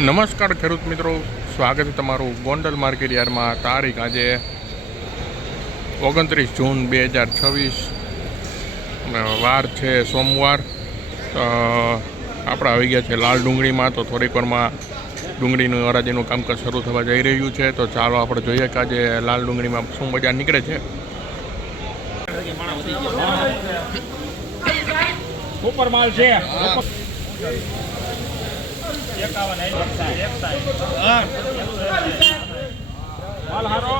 નમસ્કાર ખેડૂત મિત્રો, સ્વાગત છે તમારું ગોંડલ માર્કેટ યાર્ડમાં. તારીખ આજે 29 જૂન 2026, વાર છે સોમવાર. આપણે આવી ગયા છે લાલ ડુંગળીમાં. તો થોડીક વારમાં ડુંગળીનું હરાજીનું કામકાજ શરૂ થવા જઈ રહ્યું છે. તો ચાલો આપણે જોઈએ કે આજે લાલ ડુંગળીમાં શું બજાર નીકળે છે. સુપર માલ છે. માલ હારો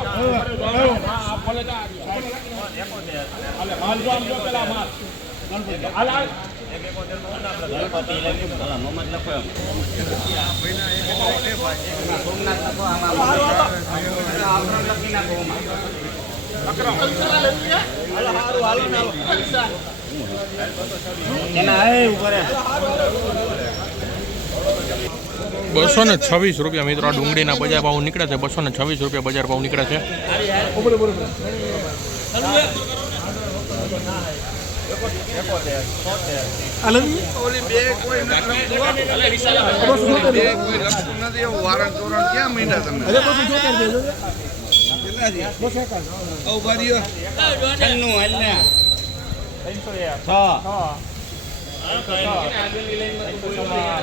₹226 મિત્રો આ ડુંગળીના બજાર ભાવ નીકળે છે. ₹226 બજાર ભાવ નીકળે છે.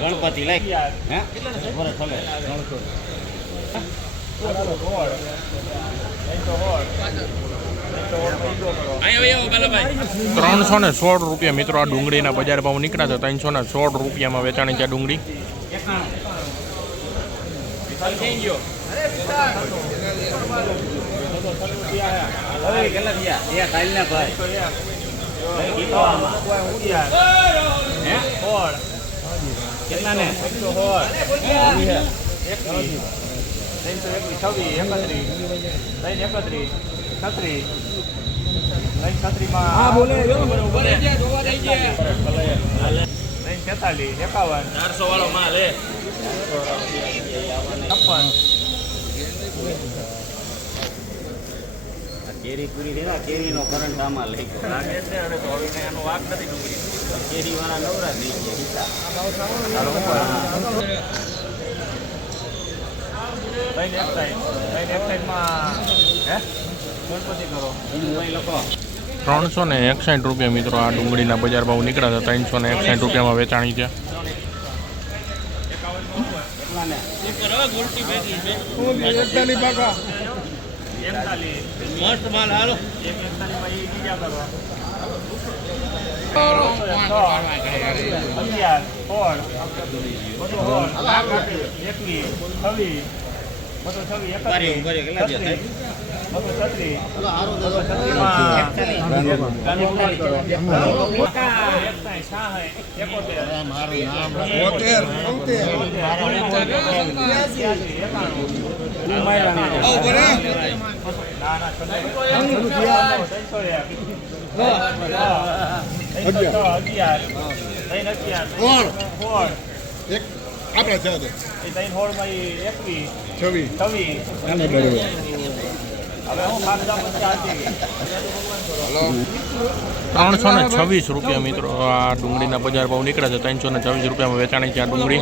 ગણપતિ લાઈક હે 316 મિત્રો આ ડુંગળીના બજાર ભાવ નીકળ્યા છે. 316 વેચાણી છે ડુંગળી. કેટલા ને 400 વાળો માલ હે. કેરી પૂરી દેના કેરીનો કરંટ આમાં લઈ ગયો લાગે છે. અને તો હવે એનો વાક નથી ડુંગળી કેરી વાળા નવરા લઈ ગયા. ₹361 મિત્રો આ ડુંગળીના બજાર ભાવ નીકળ્યા છે. ₹361 વેચાણી છે. મસ્ત માલ હાલો. ₹326 મિત્રો આ ડુંગળીના બજાર ભાવ નીકળ્યા છે. ₹326 વેચાણી છે આ ડુંગળી.